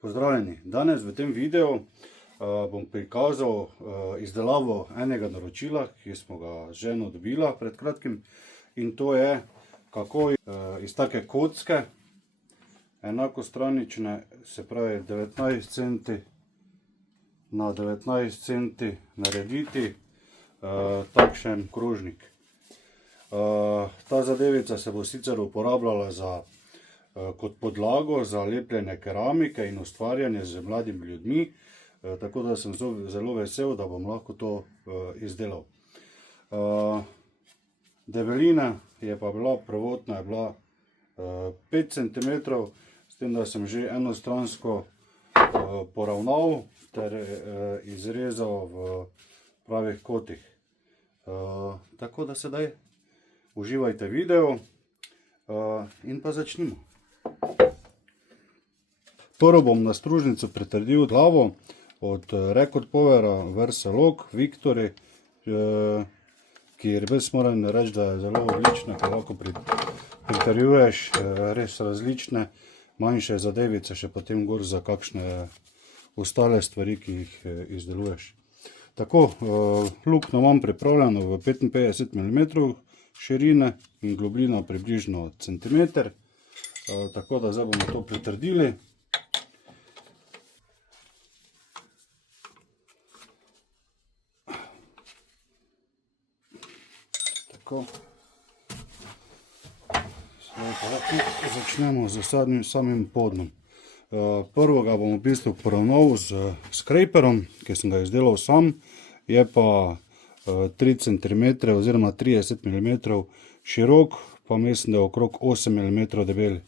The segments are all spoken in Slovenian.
Pozdravljeni! Danes v tem videu bom prikazal izdelavo enega naročila, ki smo ga z ženo dobila pred kratkim. In to je, kako iz take kocke enakostranične, se pravi 19 cm na 19 cm narediti takšen krožnik. Ta zadevica se bo sicer uporabljala kot podlago za lepljenje keramike in ustvarjanje z mladimi ljudmi, tako da sem zelo vesel, da bom lahko to izdelal. Debelina je pa bila, prvotna je bila 5 cm, s tem, da sem že enostransko poravnal ter izrezal v pravih kotih. Tako da sedaj uživajte video in pa začnimo. Prvo bom na stružnico pritrdil glavo od Record Powera Versalog Victory, ki res moram reči, da je zelo odlična, ko lahko pritrjuješ res različne manjše zadevice, še potem gor za kakšne ostale stvari, ki jih izdeluješ. Tako, luknjo imam pripravljeno v 55 mm širine in globina približno centimeter. Tako da zdaj bomo to pritrdili. Tako. Zdaj pa lahko začnemo z samim podnom. Prvo ga bom v bistvu poravnal z skraperom, ki sem ga izdelal sam. Je pa 3 cm oziroma 30 mm širok, pa mislim, da je okrog 8 mm debel.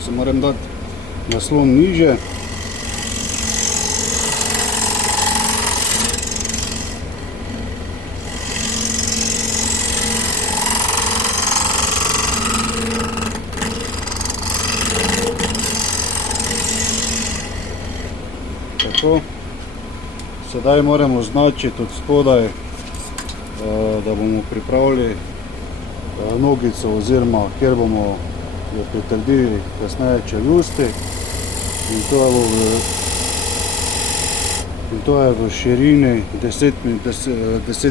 Se moram dati naslon niže. Tako. Sedaj moramo označiti od spodaj, da bomo pripravili nogico, oziroma kjer bomo jo pritrdili kasneje čeljusti, in to je v širini 10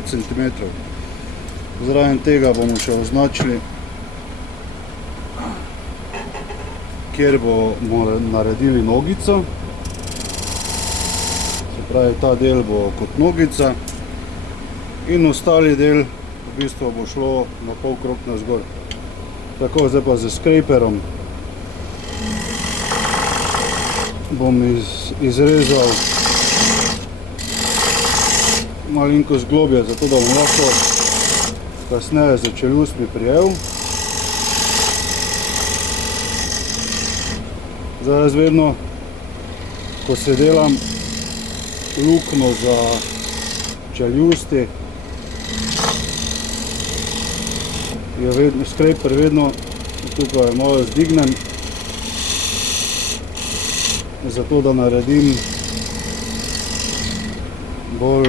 cm. Zraven tega bomo še označili, kjer bomo naredili nogico. Se pravi, ta del bo kot nogica in ostali del v bistvu bo šlo na pol krog navzgor. Tako, zdaj pa z skraperom bom izrezal malenkost globje, zato da bom lahko kasneje z čeljustmi prijel. Zdaj jaz vedno, ko se delam luknjo za čeljusti, je skraper vedno tukaj malo zdignem, zato da naredim bolj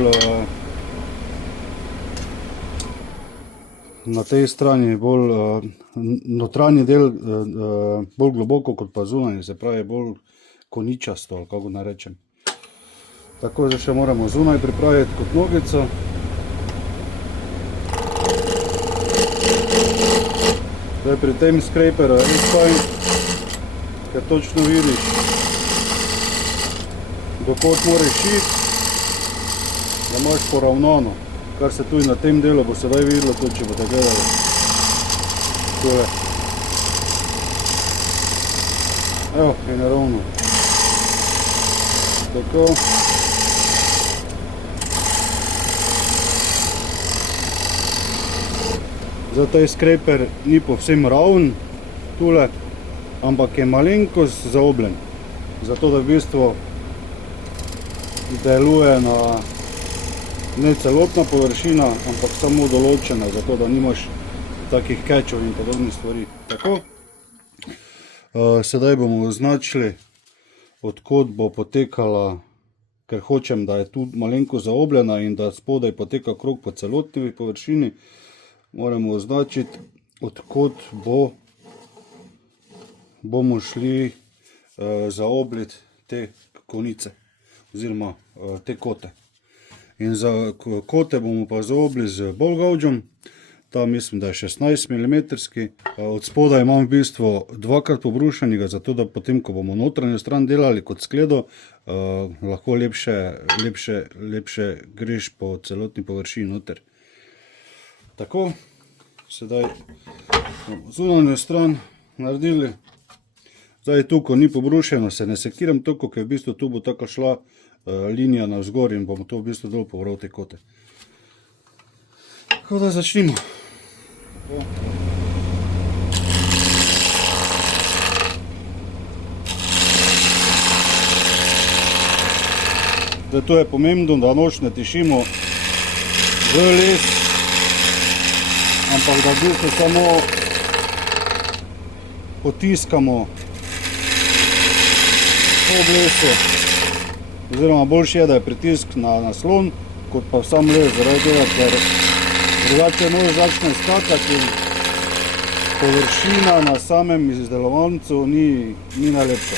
na tej strani, bolj notranji del bolj globoko kot pa zunanji, se pravi bolj koničasto, ali kako naj rečem. Tako, zdaj še moramo zunaj pripraviti kot nogico. Zdaj pri tem skraperu je res fajn, ker točno vidiš, dokot moraš iti, da imaš poravnano. Kar se tudi na tem delu bo sedaj videlo, tudi če boste gledali. Tole. Evo, in ravno. Tako. Zdaj, ta skraper ni povsem ravn tule, ampak je malenkost zaobljen. Zato da v bistvu deluje na ne celotna površina, ampak samo določena, zato da nimaš takih kečov in podobnih stvari. Tako. Sedaj bomo označili odkot bo potekala, ker hočem, da je tu malenko zaobljena in da spodaj poteka krog po celotni površini, moramo označiti, odkot bomo šli zaobliti te konice oziroma te kote. In za kote bomo pa zaobli z ball gougeom, ta mislim, da je 16 mm. Od spodaj imam v bistvu dvakrat pobrušenega, zato da potem, ko bomo notranjo stran delali kot skledo, lahko lepše greš po celotni površini noter. Tako, sedaj bomo zunanjo stran naredili. Zdaj tu, ko ni pobrušeno, se ne sekiram toliko, ker v bistvu tu bo tako šla linija navzgor in bomo to v bistvu dol povral te kote. Tako da začnimo. Zdaj, to je pomembno, da noč ne tišimo v les, ampak da v bistvu samo potiskamo ob lesu, oziroma boljše je, da je pritisk na naslon, kot pa sam les, zaradi tega, ker drugače nož začne skakati in površina na samem izdelovancu ni najlepša.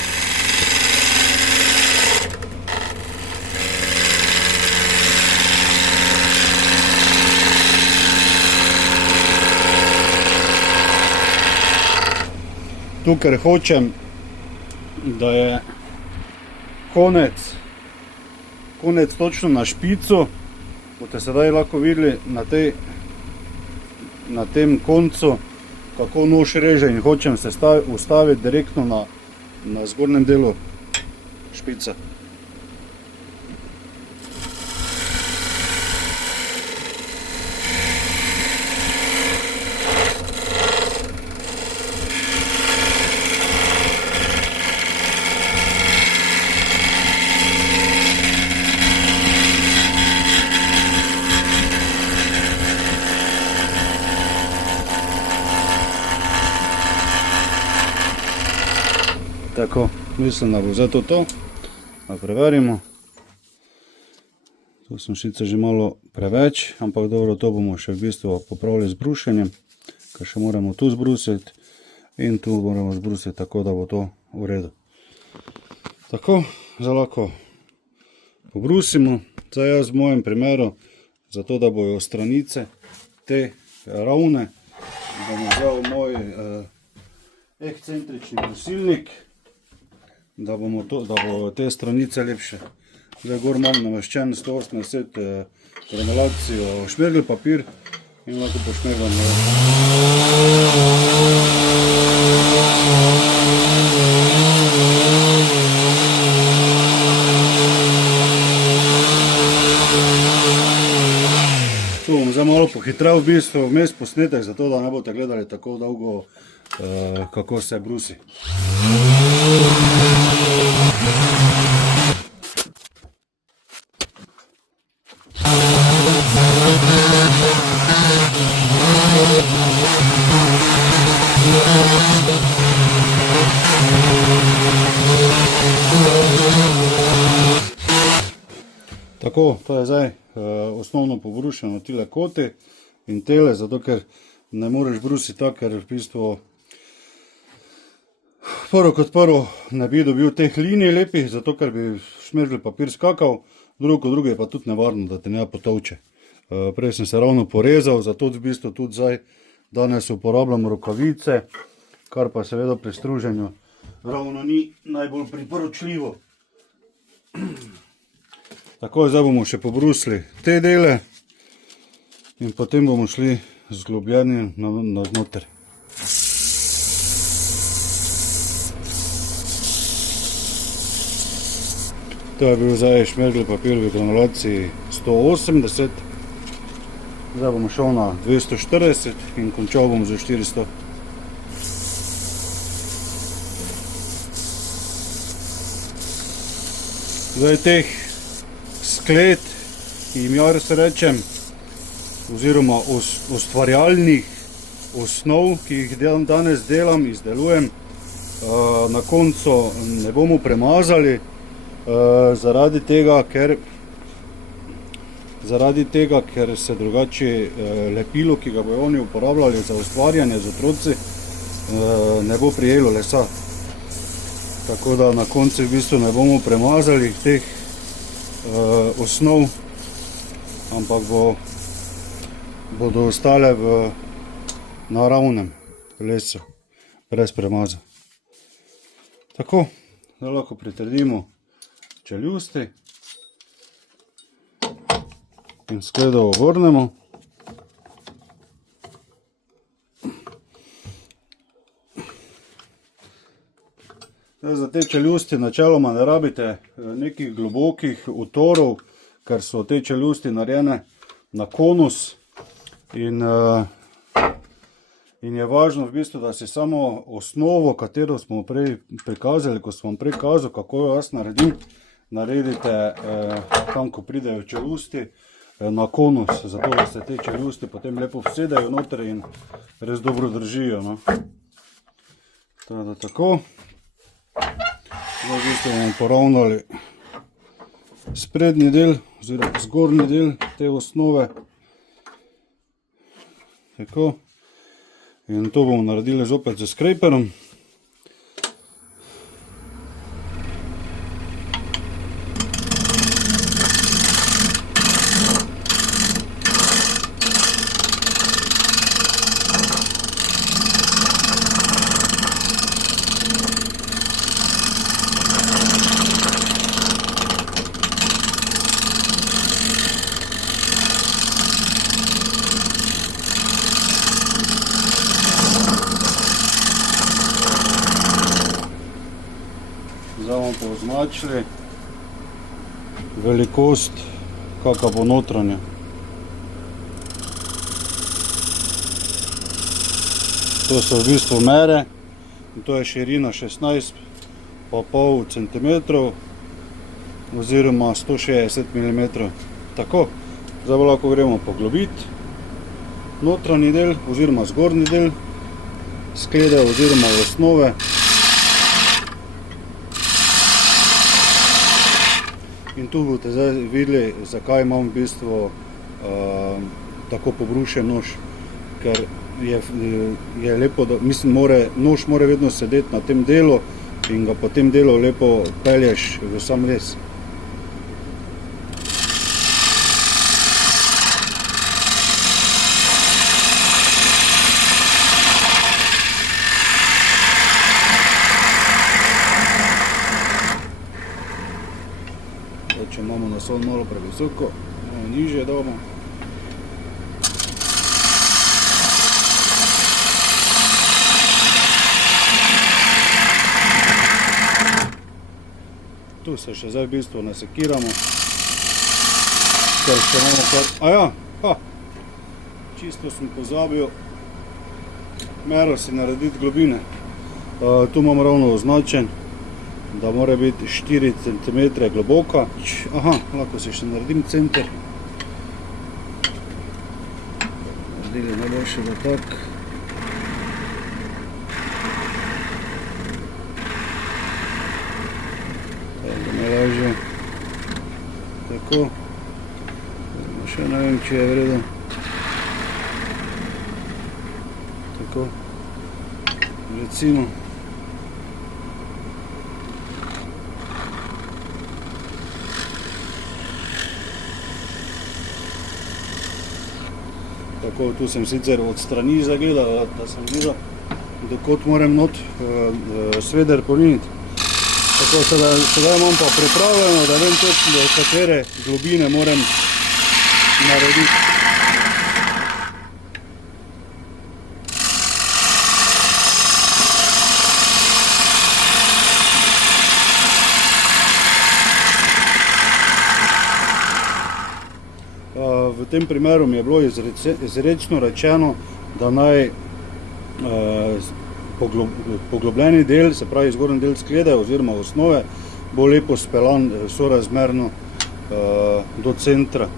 Tu, ker hočem, da je konec točno na špicu, boste sedaj lahko videli na tem koncu, kako nož reže, in hočem se ustaviti direktno na zgornjem delu špice. Tako, mislim, da bo zato to. Pa preverimo. Tu sem šice že malo preveč, ampak dobro, to bomo še v bistvu popravili z brušenjem, ker še moramo tu zbrusiti in tu moramo zbrusiti, tako da bo to v redu. Tako, zdaj lahko pobrusimo. Zdaj jaz v mojem primeru, zato da bojo stranice te ravne, bom vzel moj ekscentrični brusilnik, da bo te stranice lepše. Zdaj gor imam nameščen 180 granulacijo šmergelj papir in lahko pošmergam. Tu bom zdaj malo pohitral v bistvu vmes posnetek, zato da ne boste gledali tako dolgo, kako se brusi. Tako, to je zdaj osnovno pobrušeno tile koti in tele, zato ker ne moreš brusiti tako, ker v bistvu prvo kot prvo ne bi dobil teh linij lepih, zato ker bi šmergelj papir skakal, drugo je pa tudi nevarno, da te ne potolče. Prej sem se ravno porezal, zato v bistvu tudi zdaj danes uporabljam rokavice, kar pa seveda pri struženju ravno ni najbolj priporočljivo. Tako, zdaj bomo še pobrusili te dele in potem bomo šli z globljenjem navznoter. To je bil zdaj šmergelj papir v granulaciji 180, zdaj bomo šel na 240 in končal bom za 400. Zdaj teh skled, jim jaz rečem, oziroma ustvarjalnih osnov, ki jih danes delam, izdelujem, na koncu ne bomo premazali, zaradi tega, ker se drugače lepilo, ki ga bojo oni uporabljali za ustvarjanje z otroci, ne bo prijelo lesa. Tako da na koncu v bistvu ne bomo premazali teh osnov, ampak bodo ostale v naravnem lesu, brez premaza. Tako, da lahko pritrdimo čeljusti in skledo obrnemo. Za te čeljusti načeloma ne rabite nekih globokih utorov, ker so te čeljusti narejene na konus in je važno v bistvu, da si samo osnovo, katero smo prej prikazali, ko smo vam prej kazali, kako jo jaz naredim, naredite tam, ko pridejo čeljusti, na konus, zato da se te čeljusti potem lepo vsedajo noter in res dobro držijo. No. Tako. Zdaj v bistvu bomo poravnali sprednji del oziroma zgornji del te osnove. Tako. In to bomo naredili zopet z skrejperom. Zdaj bomo pa označili velikost, kakva bo notranja. To so v bistvu mere in to je širina 16,5 cm oziroma 160 mm. Tako, zdaj bo lahko gremo poglobiti notranji del oziroma zgornji del sklede oziroma osnove. In tu boste zdaj videli, zakaj imam v bistvu tako pobrušen nož, ker je lepo, mislim, nož mora vedno sedeti na tem delu in ga po tem delu lepo pelješ v sam les. Če imamo naslon malo previsoko, malo nižje damo. Tu se še zdaj v bistvu nasekiramo, ker še imamo kar... čisto sem pozabil mero si narediti globine. Tu imam ravno označen, da mora biti 4 cm globoka. Lahko si še naredim center. Naredili najboljše da tak. Tako, najlažje. Tako. Še ne vem, če je vredo. Tako. Recimo. Tako, tu sem sicer od strani zagledal, da sem videl, dokot moram not sveder poriniti. Tako, sedaj imam pa pripravljeno, da vem točno, katere globine moram narediti. V tem primeru mi je bilo izrecno rečeno, da naj poglobljeni del, se pravi zgornji del sklede oziroma osnove, bo lepo speljan sorazmerno do centra.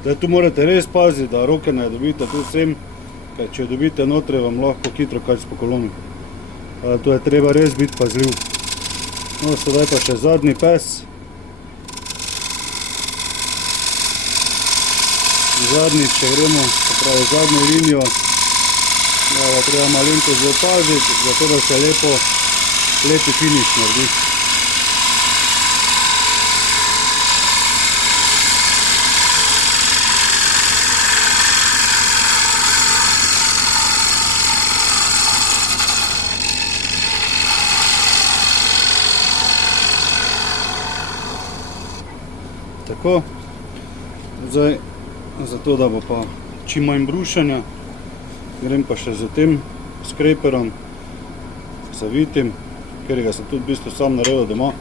Zdaj tu morate res paziti, da roke ne dobite tu sem, ker če dobite notre, vam lahko hitro kaj spokolomi. Tu je treba res biti pazljiv. No, sedaj pa še zadnji pes. Zadnjič, če gremo, se pravi zadnjo linijo, da treba malenkost opaziti, zato da se lepi finiš naredi. Tako, zdaj, zato da bo pa čim manj brušenja, grem pa še z tem skreperom, zavitim, ker ga sem tudi v bistvu sam naredil doma.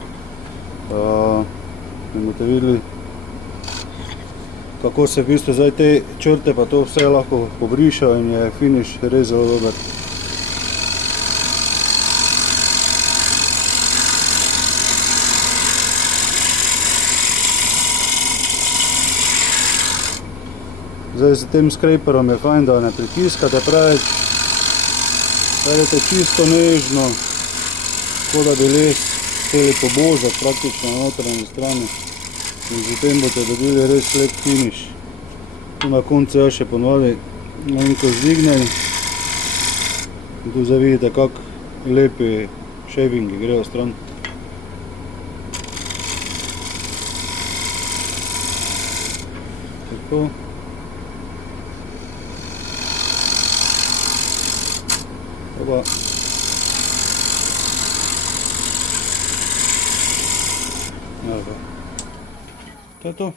In boste videli, kako se v bistvu zdaj te črte pa to vse lahko pobrišajo in je finiš res zelo dober. Zdaj z tem skreperom je fajn, da ne pritiskate preveč. Perete čisto nežno, tako da bi les celi pobožek praktično na notranji strani. In z tem boste dobili res lep finiš. Tu na koncu ja še ponovadi malenko zdignem. In tu zdaj vidite, kako lepi shavingi grejo stran. Tako. Opa. To je to.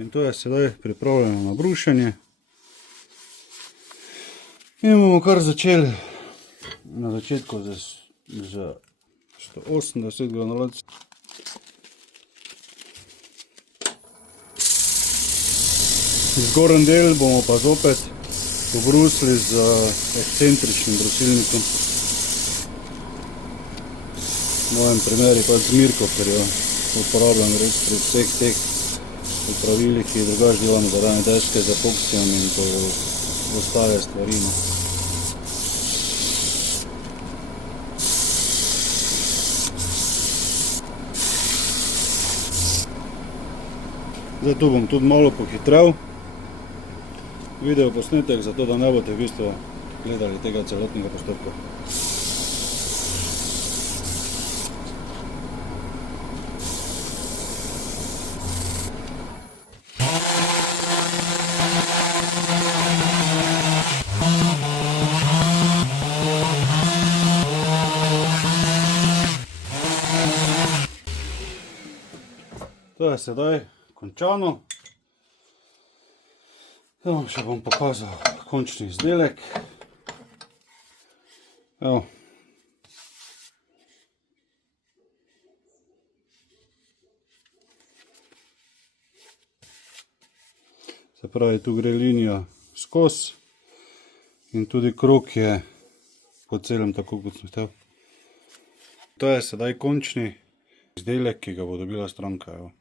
In to je sedaj pripravljeno na brušenje. In bomo kar začeli na začetku z 180 granulac. Zgornji del bomo pa zopet pobrusili z ekscentričnim brusilnikom. V mojem primeru pa z Mirko, ker jo uporabljam res pri vseh teh opravilih, ki drugače delam zaradi deske z epoksijami in to ostale stvari. Zdaj tu bom tudi malo pohitral video posnetek, zato da ne boste v bistvu gledali tega celotnega postopka. To je sedaj končano. Še bom pokazal končni izdelek. Evo. Se pravi, tu gre linija skozi in tudi krog je po celem tako, kot sem hotel. To je sedaj končni izdelek, ki ga bo dobila stranka. Evo.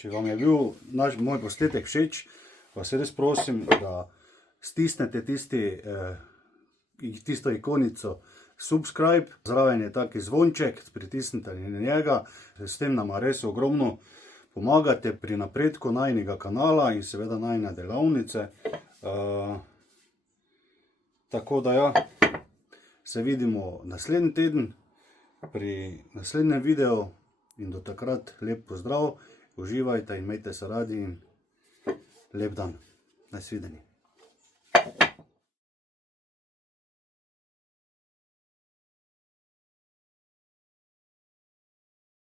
Če vam je bil moj posnetek všeč, vas res prosim, da stisnete tisto ikonico subscribe, zraven je taki zvonček, pritisnite na njega, s tem nam res ogromno pomagate pri napredku najinega kanala in seveda najine delavnice. Tako da ja, se vidimo naslednji teden pri naslednjem videu in do takrat lep pozdrav. Uživajte in imejte se radi in lep dan. Nasvidenje.